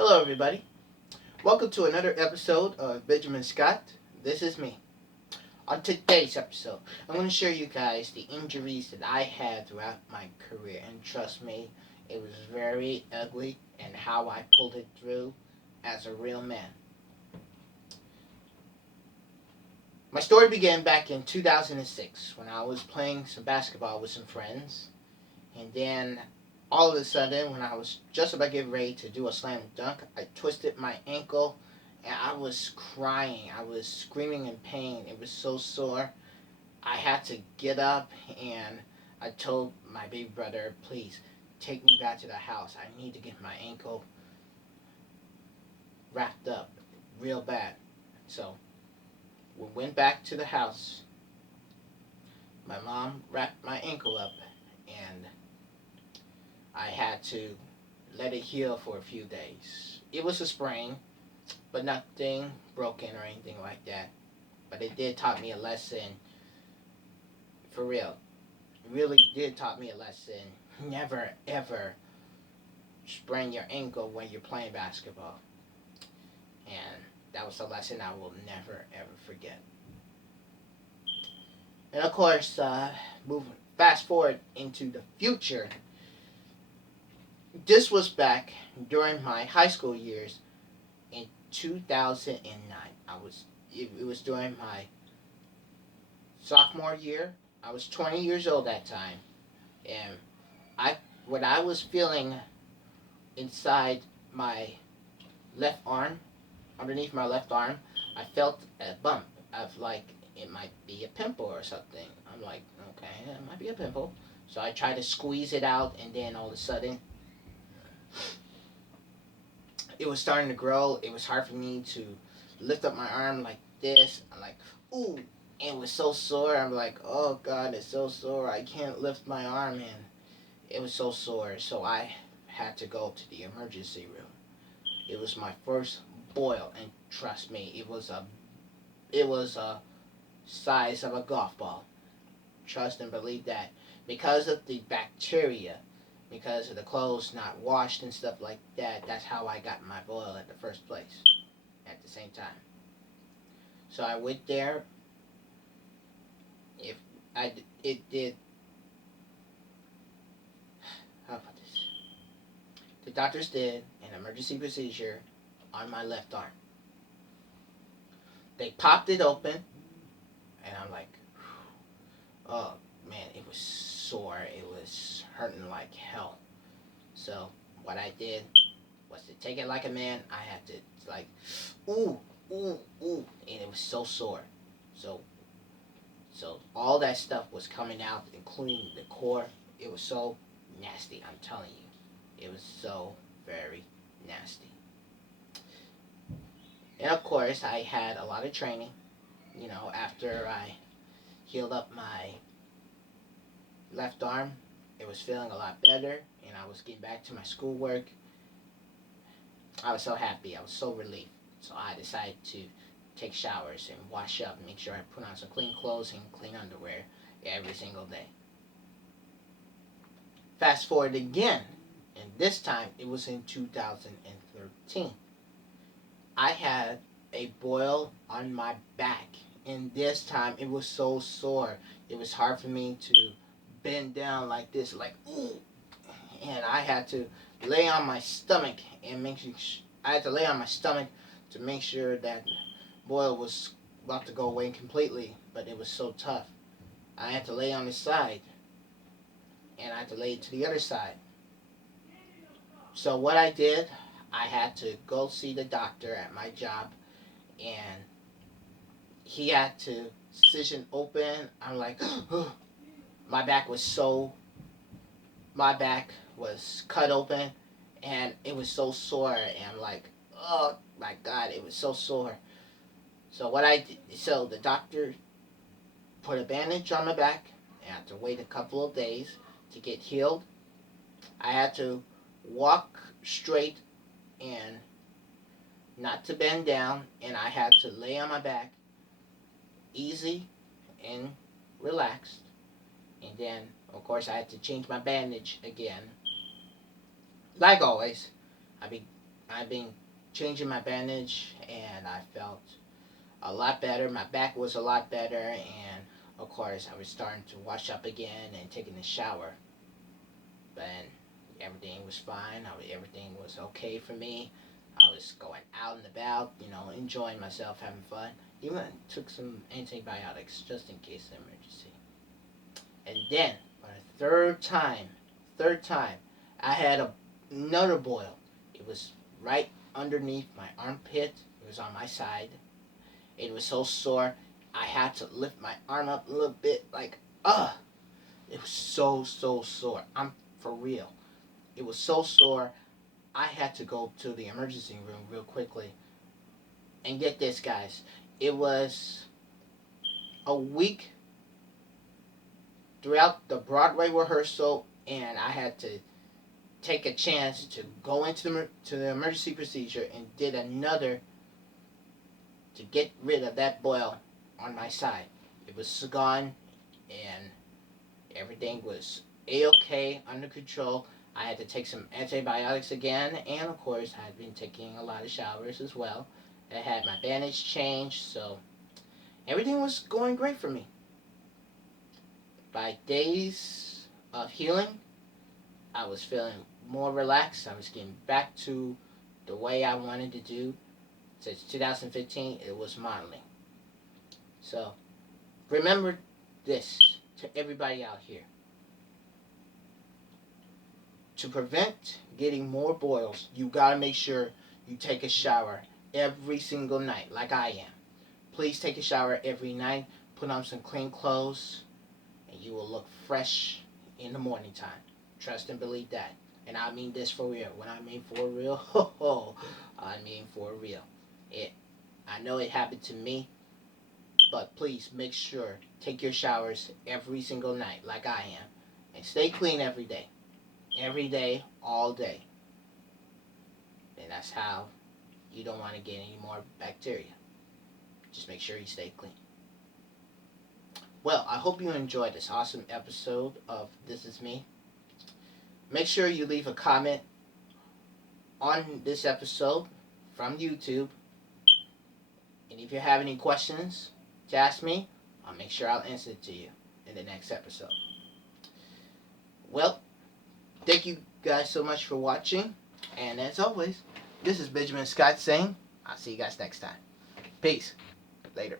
Hello, everybody. Welcome to another episode of Benjamin Scott. This is me. On today's episode, I'm going to show you guys the injuries that I had throughout my career. And trust me, it was very ugly and how I pulled it through as a real man. My story began back in 2006 when I was playing some basketball with some friends. And then all of a sudden, when I was just about getting ready to do a slam dunk, I twisted my ankle and I was crying. I was screaming in pain. It was so sore. I had to get up and I told my baby brother, please take me back to the house. I need to get my ankle wrapped up real bad. So we went back to the house. My mom wrapped my ankle up and I had to let it heal for a few days. It was a sprain, but nothing broken or anything like that. But it did taught me a lesson, for real. It really did taught me a lesson. Never ever sprain your ankle when you're playing basketball. And that was a lesson I will never ever forget. And of course, moving fast forward into the future, this was back during my high school years in 2009. It was during my sophomore year. I was 20 years old that time, and I what I was feeling inside my left arm, underneath my left arm, I felt a bump of like it might be a pimple or something. I'm like, okay, it might be a pimple. So I tried to squeeze it out, and then all of a sudden, it was starting to grow. It was hard for me to lift up my arm like this. I'm like, ooh, and it was so sore. I'm like, oh God, it's so sore. I can't lift my arm, and it was so sore. So I had to go to the emergency room. It was my first boil, and trust me, it was a size of a golf ball. Trust and believe that, because of the bacteria, because of the clothes not washed and stuff like that. That's how I got my boil at the first place. At the same time, so I went there. If it did, how about this? The doctors did an emergency procedure on my left arm. They popped it open, and I'm like, oh man, it was sore. It was hurting like hell. So what I did was to take it like a man. I had to like, ooh, ooh, ooh, and it was so sore. So so all that stuff was coming out, including the core. It was so nasty. I'm telling you, it was so very nasty. And of course, I had a lot of training. After I healed up my left arm, it was feeling a lot better, and I was getting back to my schoolwork. I was so happy. I was so relieved. So I decided to take showers and wash up and make sure I put on some clean clothes and clean underwear every single day. Fast forward again, and this time it was in 2013. I had a boil on my back, and this time it was so sore. It was hard for me to bend down like this, like ooh, and I had to lay on my stomach and make sure I had to lay on my stomach to make sure that boil was about to go away completely, but it was so tough. I had to lay on the side, and I had to lay it to the other side. So what I did, I had to go see the doctor at my job, and he had to incision open. I'm like, my back was so, my back was cut open, and it was so sore, and I'm like, oh my God, it was so sore. So what I did, so the doctor put a bandage on my back. I had to wait a couple of days to get healed. I had to walk straight and not to bend down, and I had to lay on my back, easy and relaxed. And then, of course, I had to change my bandage again. Like always, I be I've been changing my bandage, and I felt a lot better. My back was a lot better, and of course, I was starting to wash up again and taking a shower. But everything was fine. Everything was okay for me. I was going out and about, enjoying myself, having fun. Even took some antibiotics just in case of emergency. And then, for the third time, I had another boil. It was right underneath my armpit. It was on my side. It was so sore. I had to lift my arm up a little bit, like, it was so sore. I'm for real. It was so sore. I had to go to the emergency room real quickly. And get this, guys. It was a week throughout the Broadway rehearsal, and I had to take a chance to go into the emergency procedure and did another to get rid of that boil on my side. It was gone, and everything was a-okay, under control. I had to take some antibiotics again, and of course, I had been taking a lot of showers as well. I had my bandage changed, so everything was going great for me. By days of healing, I was feeling more relaxed. I was getting back to the way I wanted to do. Since 2015, it was modeling. So remember this to everybody out here. To prevent getting more boils, you gotta make sure you take a shower every single night, like I am. Please take a shower every night. Put on some clean clothes, and you will look fresh in the morning time. Trust and believe that. And I mean this for real. When I mean for real, I mean for real. It. I know it happened to me, but please make sure take your showers every single night, like I am, and stay clean every day, all day. And that's how you don't want to get any more bacteria. Just make sure you stay clean. Well, I hope you enjoyed this awesome episode of This Is Me. Make sure you leave a comment on this episode from YouTube. And if you have any questions to ask me, I'll make sure I'll answer it to you in the next episode. Well, thank you guys so much for watching. And as always, this is Benjamin Scott saying, I'll see you guys next time. Peace. Later.